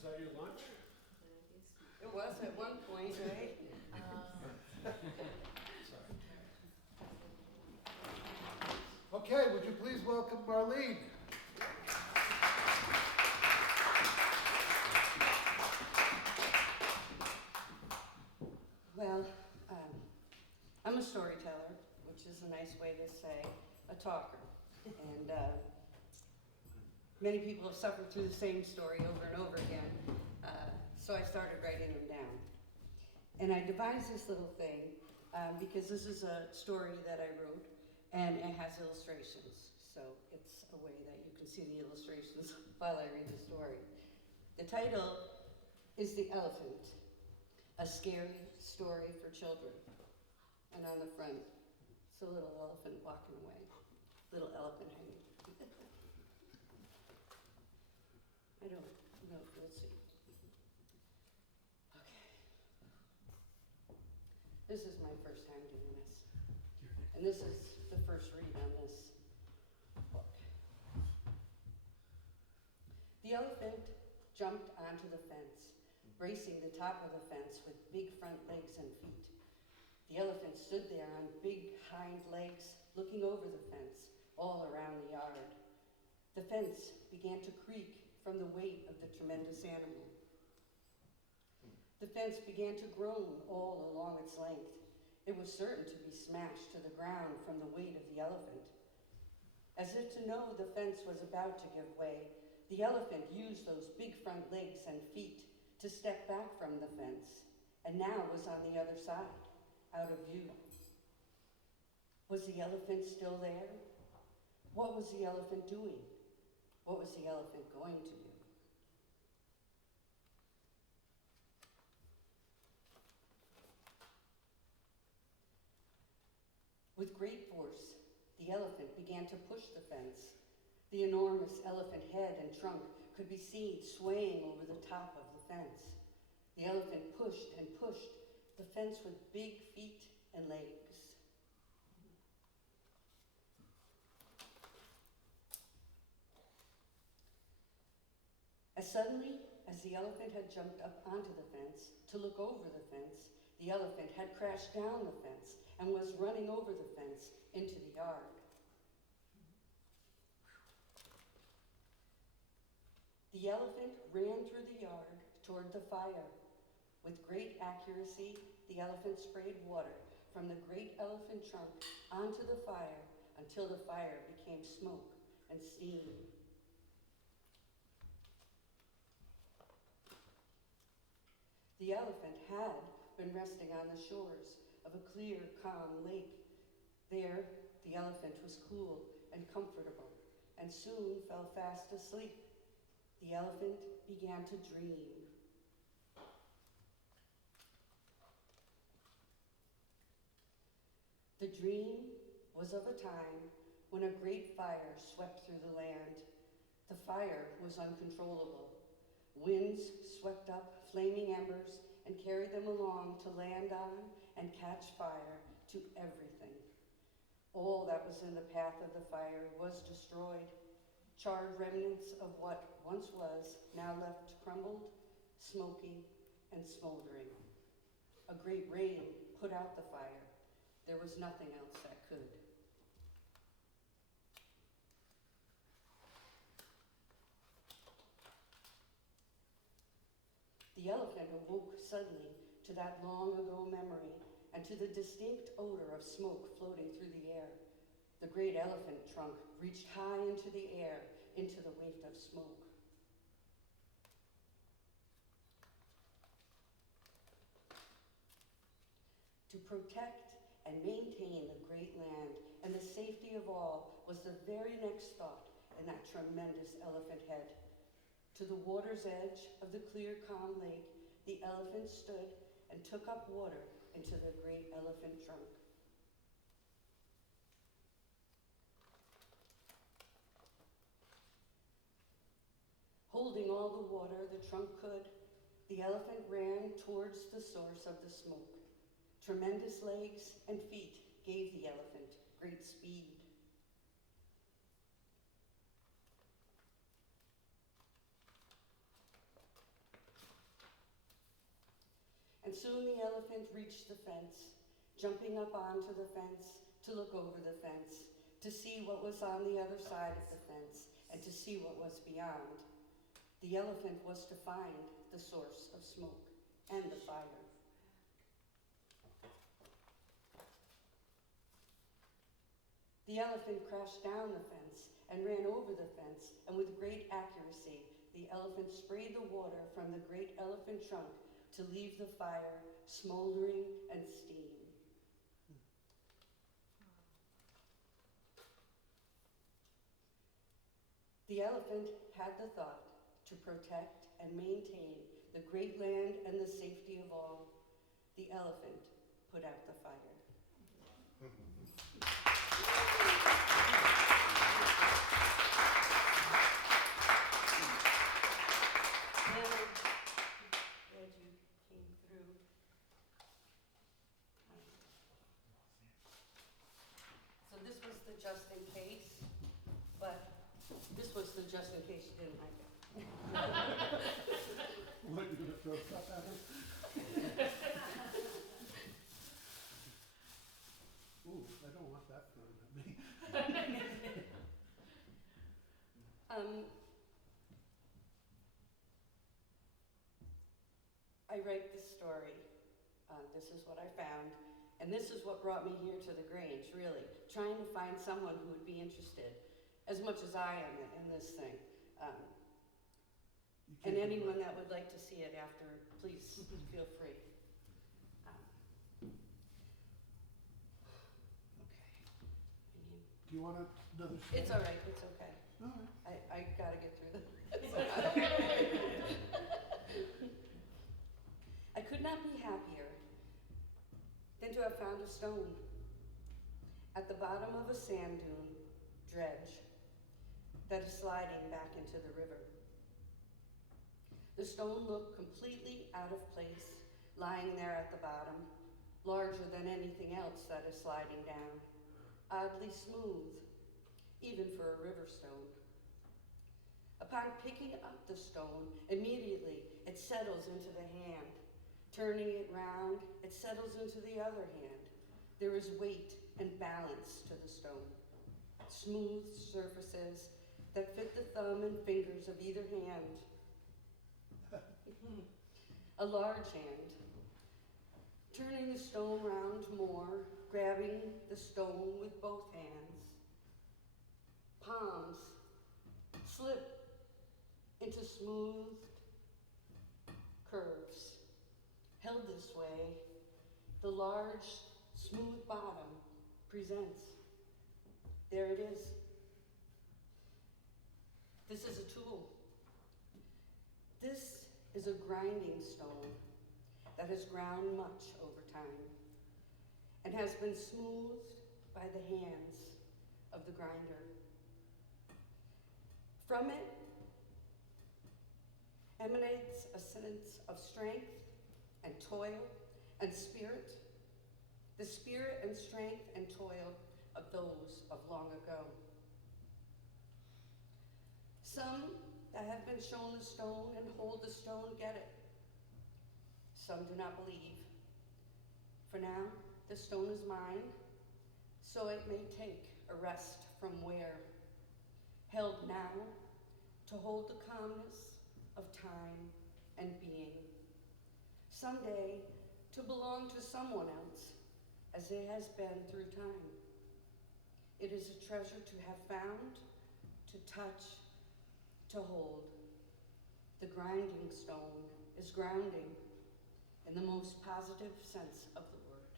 Is that your lunch? It was at one point, right? Sorry. Okay, would you please welcome Marlene? Well, I'm a storyteller, which is a nice way to say a talker. And many people have suffered through the same story over and over again. So I started writing them down. And I devised this little thing because this is a story that I wrote and it has illustrations. So it's a way that you can see the illustrations while I read the story. The title is The Elephant, a scary story for children. And on the front, it's a little elephant walking away, little elephant hanging. I don't know if you'll see. Okay. This is my first time doing this. And this is the first read on this book. The elephant jumped onto the fence, bracing the top of the fence with big front legs and feet. The elephant stood there on big hind legs, looking over the fence, all around the yard. The fence began to creak from the weight of the tremendous animal. The fence began to groan all along its length. It was certain to be smashed to the ground from the weight of the elephant. As if to know the fence was about to give way, the elephant used those big front legs and feet to step back from the fence, and now was on the other side, out of view. Was the elephant still there? What was the elephant doing? What was the elephant going to do? With great force, the elephant began to push the fence. The enormous elephant head and trunk could be seen swaying over the top of the fence. The elephant pushed and pushed the fence with big feet and legs. As suddenly as the elephant had jumped up onto the fence to look over the fence, the elephant had crashed down the fence and was running over the fence into the yard. The elephant ran through the yard toward the fire. With great accuracy, the elephant sprayed water from the great elephant trunk onto the fire until the fire became smoke and steam. The elephant had been resting on the shores of a clear, calm lake. There, the elephant was cool and comfortable and soon fell fast asleep. The elephant began to dream. The dream was of a time when a great fire swept through the land. The fire was uncontrollable. Winds swept up flaming embers and carried them along to land on and catch fire to everything. All that was in the path of the fire was destroyed. Charred remnants of what once was now left crumbled, smoking, and smoldering. A great rain put out the fire. There was nothing else that could. The elephant awoke suddenly to that long ago memory and to the distinct odor of smoke floating through the air. The great elephant trunk reached high into the air, into the waft of smoke. To protect and maintain the great land and the safety of all was the very next thought in that tremendous elephant head. To the water's edge of the clear, calm lake, the elephant stood and took up water into the great elephant trunk. Holding all the water the trunk could, the elephant ran towards the source of the smoke. Tremendous legs and feet gave the elephant great speed. and soon the elephant reached the fence, jumping up onto the fence to look over the fence, to see what was on the other side of the fence, and to see what was beyond. The elephant was to find the source of smoke and the fire. The elephant crashed down the fence and ran over the fence, and with great accuracy, the elephant sprayed the water from the great elephant trunk to leave the fire smoldering and steam. The elephant had the thought to protect and maintain the great land and the safety of all. The elephant put out the fire. Glad you came through. So this was the just in case, but this was the just in case you didn't like it. What, you gonna throw stuff at him? Ooh, I don't want that thrown at me. I write this story. This is what I found. And this is what brought me here to the Grange, really. Trying to find someone who would be interested, as much as I am in this thing. And anyone that would like to see it after, please feel free. Okay. Do you want another story? It's all right, it's okay. All right. I gotta get through this. I could not be happier than to have found a stone at the bottom of a sand dune dredge that is sliding back into the river. The stone looked completely out of place, lying there at the bottom, larger than anything else that is sliding down, oddly smooth, even for a river stone. Upon picking up the stone, immediately it settles into the hand. Turning it round, it settles into the other hand. There is weight and balance to the stone. Smooth surfaces that fit the thumb and fingers of either hand. A large hand, turning the stone round more, grabbing the stone with both hands. Palms slip into smooth curves. Held this way, the large, smooth bottom presents. There it is. This is a tool. This is a grinding stone that has ground much over time and has been smoothed by the hands of the grinder. From it emanates a sense of strength and toil and spirit, the spirit and strength and toil of those of long ago. Some that have been shown the stone and hold the stone get it. Some do not believe. For now, the stone is mine, so it may take a rest from wear, held now to hold the calmness of time and being. Someday, to belong to someone else, as it has been through time. It is a treasure to have found, to touch, to hold. The grinding stone is grounding in the most positive sense of the word.